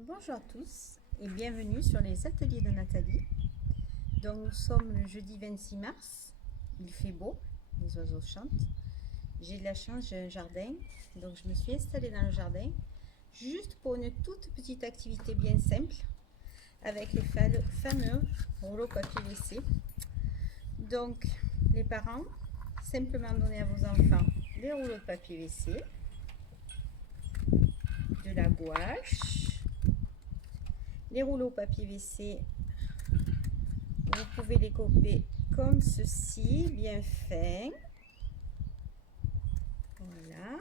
Bonjour à tous et bienvenue sur les ateliers de Nathalie. Donc nous sommes le jeudi 26 mars, il fait beau, les oiseaux chantent. J'ai de la chance, j'ai un jardin, donc je me suis installée dans le jardin juste pour une toute petite activité bien simple avec les fameux rouleaux papier WC. Donc les parents, simplement donner à vos enfants des rouleaux de papier WC, de la gouache. Les rouleaux papier WC, vous pouvez les couper comme ceci, bien fin. Voilà.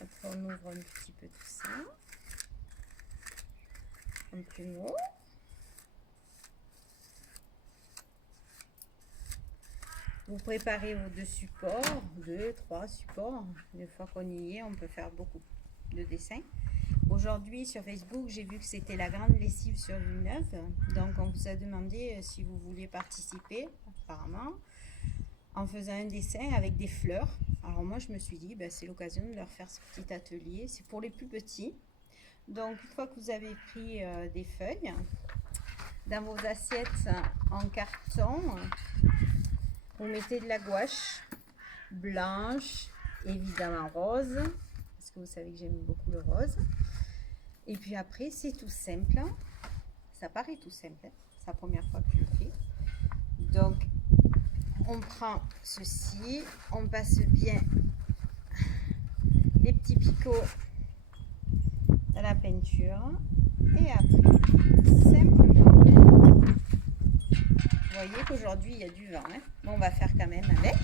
Après, on ouvre un petit peu tout ça. Un plumeau. Vous préparez vos deux supports, 2, 3 supports. Une fois qu'on y est, on peut faire beaucoup de dessins. Aujourd'hui, sur Facebook, j'ai vu que c'était la grande lessive sur Villeneuve. Donc, on vous a demandé si vous vouliez participer, apparemment, en faisant un dessin avec des fleurs. Alors moi, je me suis dit, c'est l'occasion de leur faire ce petit atelier. C'est pour les plus petits. Donc, une fois que vous avez pris des feuilles, dans vos assiettes en carton, vous mettez de la gouache blanche, évidemment rose, parce que vous savez que j'aime beaucoup le rose. Et puis après, c'est tout simple. Ça paraît tout simple, hein. C'est la première fois que je le fais. Donc, on prend ceci, on passe bien les petits picots à la peinture. Et après, simplement, vous voyez qu'aujourd'hui, il y a du vent, hein. Bon, on va faire quand même avec.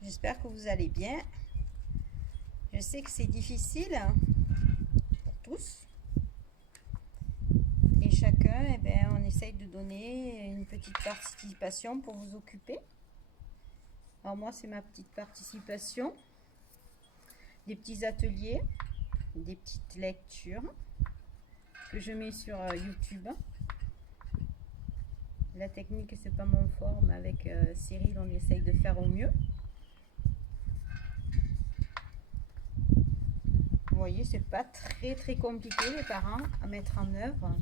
J'espère que vous allez bien. Je sais que c'est difficile pour tous. Et chacun, on essaye de donner une petite participation pour vous occuper. Alors moi, c'est ma petite participation. Des petits ateliers, des petites lectures que je mets sur YouTube. La technique, c'est pas mon fort, mais avec Cyril, on essaye de faire au mieux. Vous voyez, c'est pas très compliqué, les parents, à mettre en œuvre.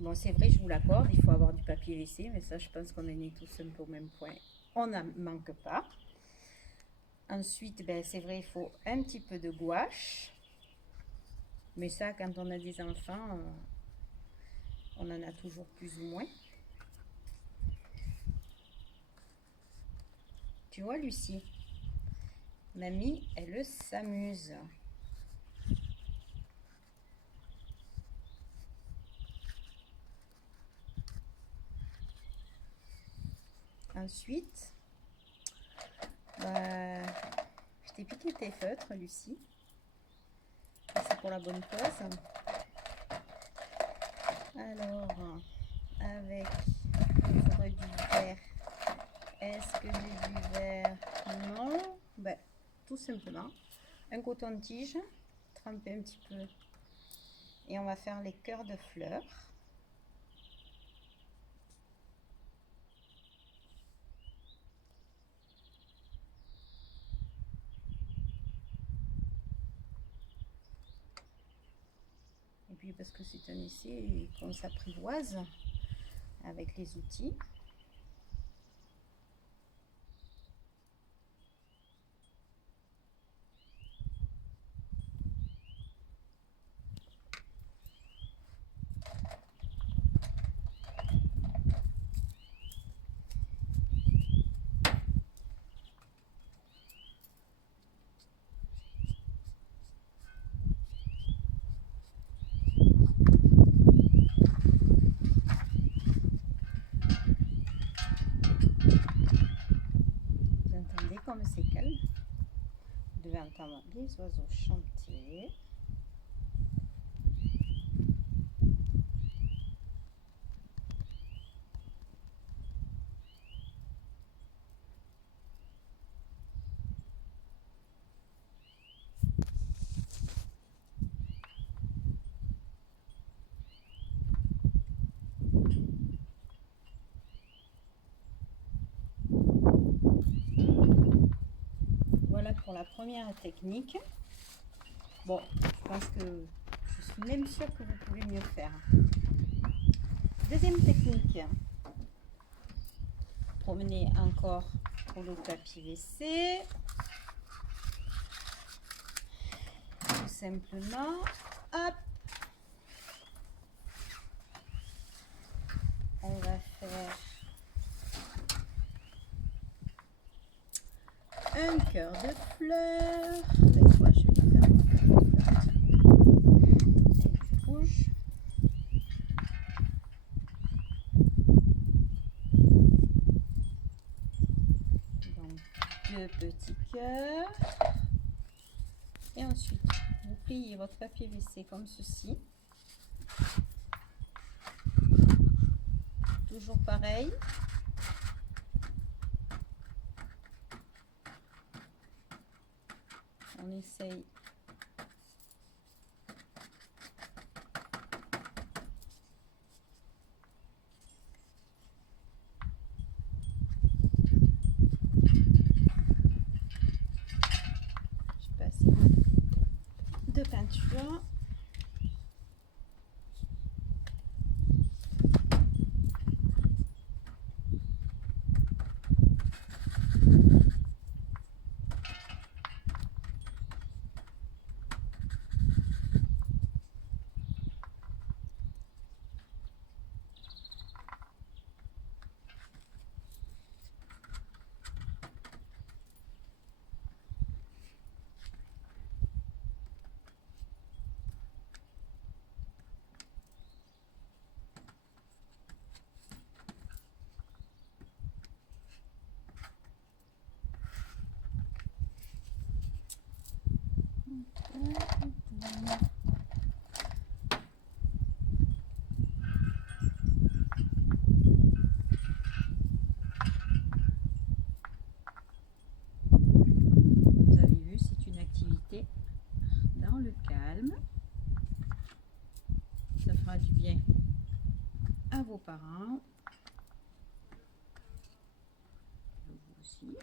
Bon, c'est vrai, je vous l'accorde, il faut avoir du papier WC, mais ça, je pense qu'on est nés tous un peu au même point. On n'en manque pas. Ensuite, c'est vrai, il faut un petit peu de gouache. Mais ça, quand on a des enfants, on en a toujours plus ou moins. Tu vois, Lucie, mamie, elle s'amuse. Ensuite, je t'ai piqué tes feutres, Lucie. C'est pour la bonne cause. Alors, avec, il faudrait du vert. Est-ce que j'ai du vert? Non. Tout simplement, un coton-tige, tremper un petit peu. Et on va faire les cœurs de fleurs. Et puis parce que c'est un essai qu'on s'apprivoise avec les outils. Vous entendez comme c'est calme? Vous devez entendre les oiseaux chanter. la première technique. Bon, je pense que je suis même sûre que vous pouvez mieux faire. Deuxième technique. Promenez encore pour le papier WC. Tout simplement, hop. On va faire un cœur de fleurs. Avec quoi je vais faire mon cœur de fleurs avec du rouge. Donc, deux petits cœurs. Et ensuite, vous pliez votre papier WC comme ceci. Toujours pareil. On essaye de peinture. Vous avez vu, c'est une activité dans le calme. Ça fera du bien à vos parents. Vous aussi.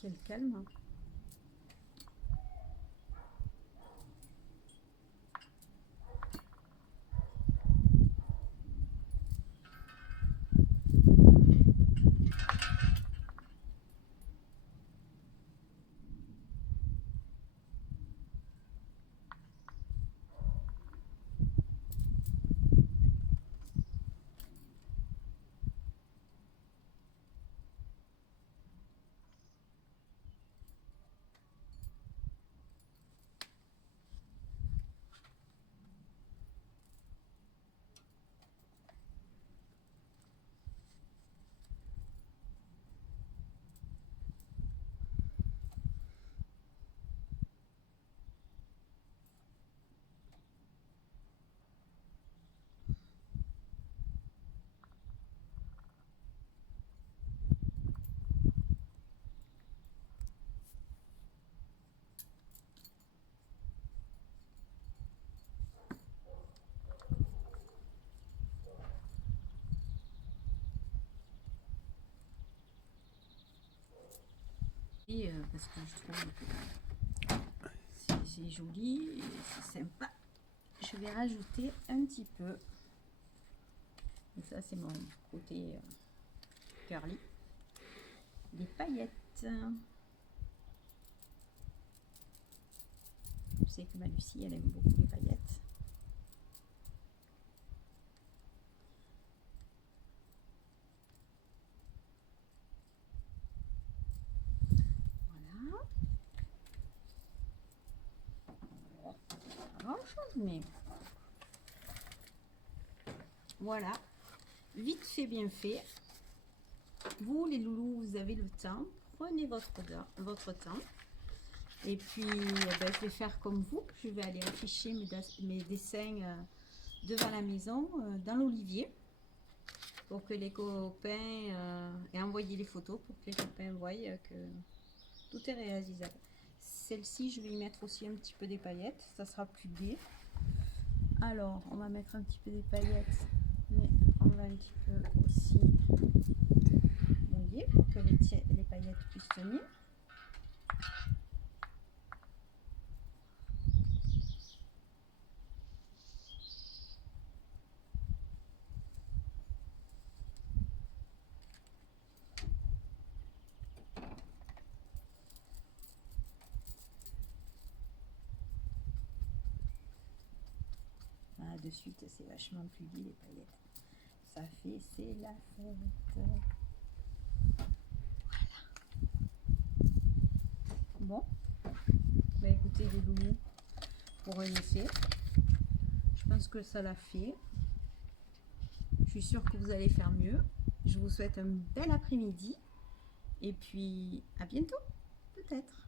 Quel calme. Parce que je trouve que c'est joli et c'est sympa. Je vais rajouter un petit peu. Et ça, c'est mon côté curly. Des paillettes. Je sais que ma Lucie, elle aime beaucoup les paillettes. Mais voilà, vite fait, bien fait. Vous les loulous, vous avez le temps, prenez votre temps. Et puis je vais faire comme vous, je vais aller afficher mes dessins devant la maison, dans l'olivier, pour que les copains et envoyer les photos pour que les copains voient que tout est réalisable. Celle-ci, je vais y mettre aussi un petit peu des paillettes, ça sera plus gai. Alors, on va mettre un petit peu des paillettes, mais on va un petit peu aussi mouiller pour que les paillettes puissent tenir. De suite, c'est vachement plus gai les paillettes. Ça fait, c'est la fête. Voilà. Bon, bah écoutez les loulous, pour un essai, je pense que ça l'a fait. Je suis sûre que vous allez faire mieux. Je vous souhaite un bel après-midi et puis à bientôt, peut-être.